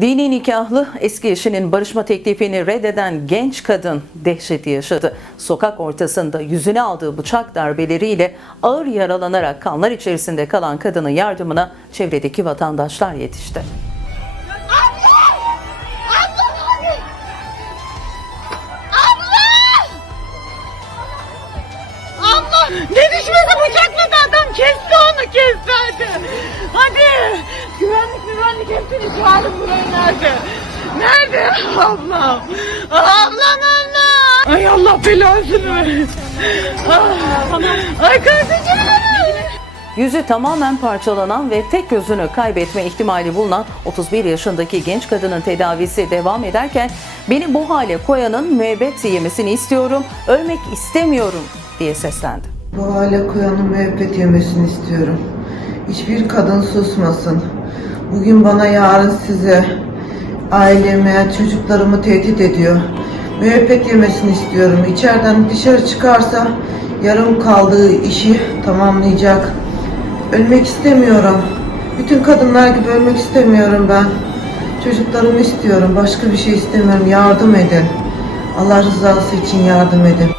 Dini nikahlı eski eşinin barışma teklifini reddeden genç kadın dehşeti yaşadı. Sokak ortasında yüzüne aldığı bıçak darbeleriyle ağır yaralanarak kanlar içerisinde kalan kadının yardımına çevredeki vatandaşlar yetişti. Ne düşmesi bıçakladı Güvenlik güvenlik hepsini çağırın buraya nerede? Nerede? Ablam. Ablam Allah. Ay Allah belasını versin. Ah. Ay kardeşim. Yüzü tamamen parçalanan ve tek gözünü kaybetme ihtimali bulunan 31 yaşındaki genç kadının tedavisi devam ederken beni bu hale koyanın müebbet yemesini istiyorum, ölmek istemiyorum diye seslendi. Bu hale koyanın müebbet yemesini istiyorum. Hiçbir kadın susmasın. Bugün bana yarın size, aileme, çocuklarımı tehdit ediyor. Müebbet yemesini istiyorum. İçeriden dışarı çıkarsa yarım kaldığı işi tamamlayacak. Ölmek istemiyorum. Bütün kadınlar gibi ölmek istemiyorum ben. Çocuklarımı istiyorum. Başka bir şey istemiyorum. Yardım edin. Allah rızası için yardım edin.